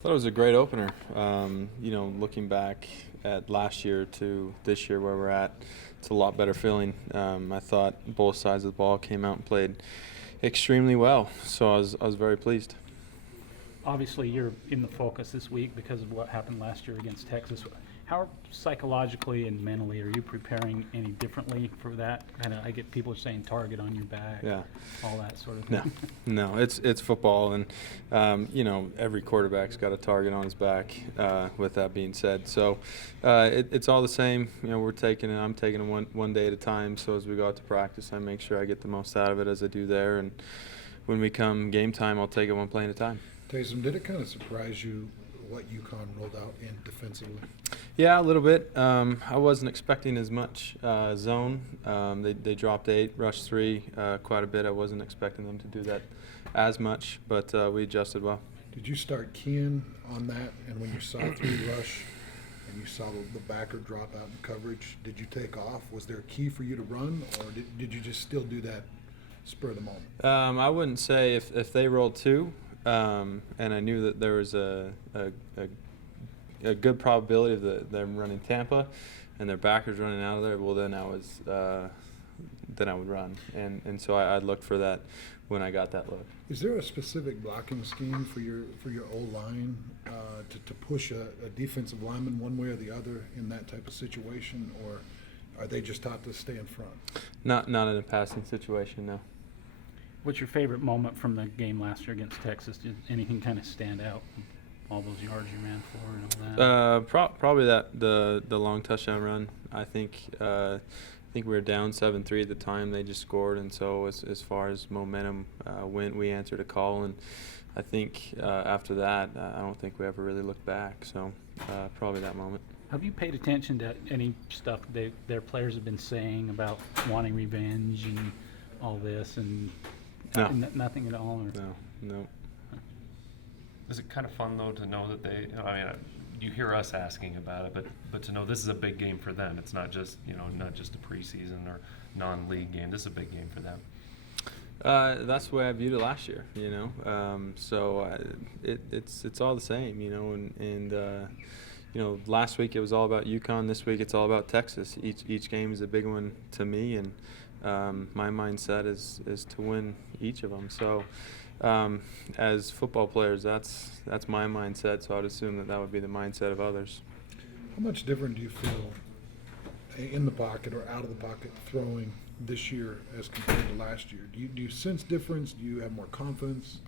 Thought it was a great opener. Looking back at last year to this year where we're at, it's a lot better feeling. I thought both sides of the ball came out and played extremely well, so I was very pleased. Obviously, you're in the focus this week because of what happened last year against Texas. How psychologically and mentally are you preparing any differently for that? I get people saying target on your back, Yeah. all that sort of thing. No, it's football, and every quarterback's got a target on his back. With that being said, so it's all the same. I'm taking it one day at a time. So as we go out to practice, I make sure I get the most out of it as I do there, and when we come game time, I'll take it one play at a time. Taysom, did it kind of surprise you what UConn rolled out in defensively? Yeah, a little bit. I wasn't expecting as much zone. They dropped 8, rushed 3 quite a bit. I wasn't expecting them to do that as much, but we adjusted well. Did you start keying on that, and when you saw 3 rush and you saw the backer drop out in coverage, did you take off? Was there a key for you to run, or did you just still do that spur of the moment? I wouldn't say if they rolled 2, and I knew that there was a good probability of them running Tampa and their backers running out of there, well, then I would run. And so I looked for that when I got that look. Is there a specific blocking scheme for your O-line to push a defensive lineman one way or the other in that type of situation, or are they just taught to stay in front? Not in a passing situation, no. What's your favorite moment from the game last year against Texas? Did anything kind of stand out? All those yards you ran for and all that? Probably the long touchdown run. I think we were down 7-3 at the time. They just scored, and so as far as momentum went, we answered a call, and I think after that, I don't think we ever really looked back. So probably that moment. Have you paid attention to any stuff their players have been saying about wanting revenge and all this, and No. nothing at all? Or? No. Is it kind of fun though to know that you hear us asking about it, but to know this is a big game for them. It's not just a preseason or non-league game. This is a big game for them. That's the way I viewed it last year. It's all the same. And last week it was all about UConn. This week it's all about Texas. Each game is a big one to me, and my mindset is to win each of them. So. As football players, that's my mindset, so I'd assume that would be the mindset of others. How much different do you feel in the pocket or out of the pocket throwing this year as compared to last year? Do you sense difference? Do you have more confidence?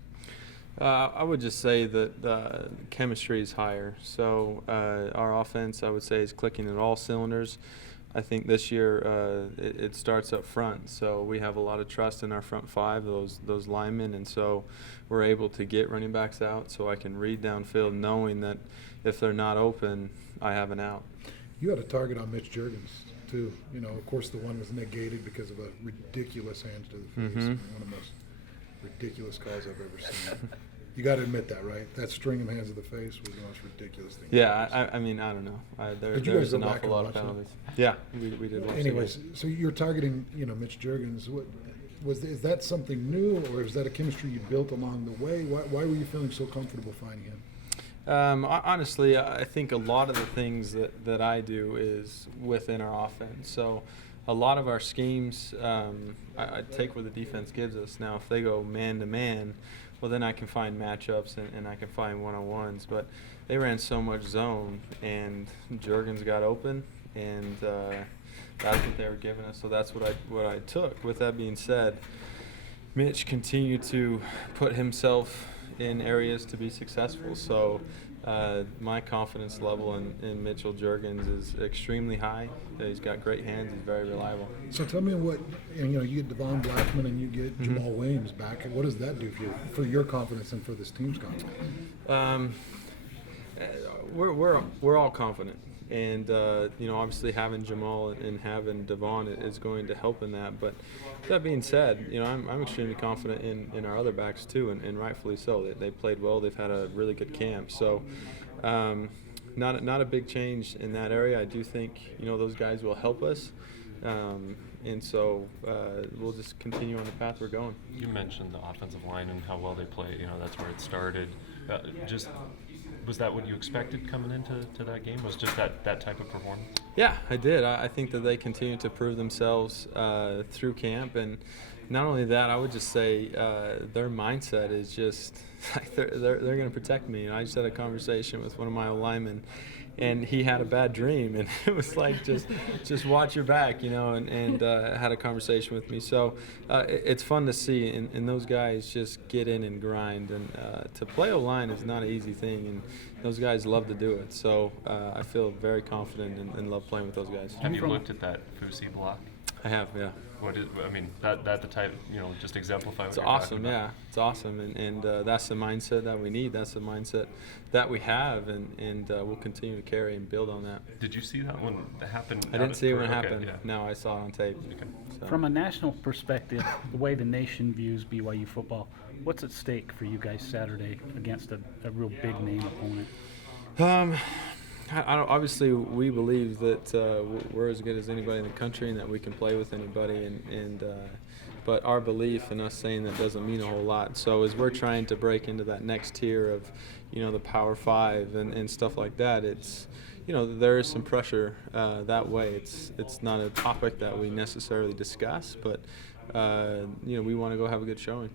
I would just say that the chemistry is higher. So our offense, I would say, is clicking at all cylinders. I think this year it starts up front, so we have a lot of trust in our front 5, those linemen, and so we're able to get running backs out so I can read downfield knowing that if they're not open, I have an out. You had a target on Mitch Juergens, too. Of course, the one was negated because of a ridiculous hands to the face. One of the most ridiculous calls I've ever seen. You got to admit that, right? That string of hands to the face was the most ridiculous thing. Yeah, I mean, I don't know. There's an awful lot of penalties. Yeah, we did watch. Anyways, so you're targeting, Mitch Juergens. Is that something new, or is that a chemistry you built along the way? Why were you feeling so comfortable finding him? Honestly, I think a lot of the things that I do is within our offense. So a lot of our schemes, I take what the defense gives us. Now, if they go man-to-man, well, then I can find matchups and I can find one-on-ones. But they ran so much zone, and Juergens got open, and that's what they were giving us. So that's what I took. With that being said, Mitch continued to put himself in areas to be successful. So my confidence level in Mitchell Juergens is extremely high. He's got great hands. He's very reliable. So tell me you get Devon Blackman and you get Jamal Williams back. What does that do for your confidence and for this team's confidence? We're all confident. And, obviously having Jamal and having Devon is going to help in that. But that being said, I'm extremely confident in our other backs too, and rightfully so. They played well. They've had a really good camp. So not a big change in that area. I do think, those guys will help us. And so we'll just continue on the path we're going. You mentioned the offensive line and how well they play. That's where it started. Just was that what you expected coming into that game? Was just that type of performance? Yeah, I did. I think that they continue to prove themselves through camp, and not only that, I would just say their mindset is just like they're going to protect me. And I just had a conversation with one of my old linemen, and he had a bad dream, and it was like just watch your back, and had a conversation with me. So it's fun to see, and those guys just get in and grind, and to play O-line is not an easy thing, and those guys love to do it. So I feel very confident and love playing with those guys. Have you looked at that Fusi block? I have, yeah. That the type, just exemplify what It's you're awesome, talking about. yeah. It's awesome, and that's the mindset that we need. That's the mindset that we have, and we'll continue to carry and build on that. Did you see that when it happened? I didn't see it when it Okay, happened. yeah. No, I saw it on tape. Okay. So. From a national perspective, the way the nation views BYU football, what's at stake for you guys Saturday against a real big name opponent? Obviously, we believe that we're as good as anybody in the country and that we can play with anybody. But our belief and us saying that doesn't mean a whole lot. So as we're trying to break into that next tier of, the Power 5 and stuff like that, it's, there is some pressure that way. It's not a topic that we necessarily discuss, but, we want to go have a good showing.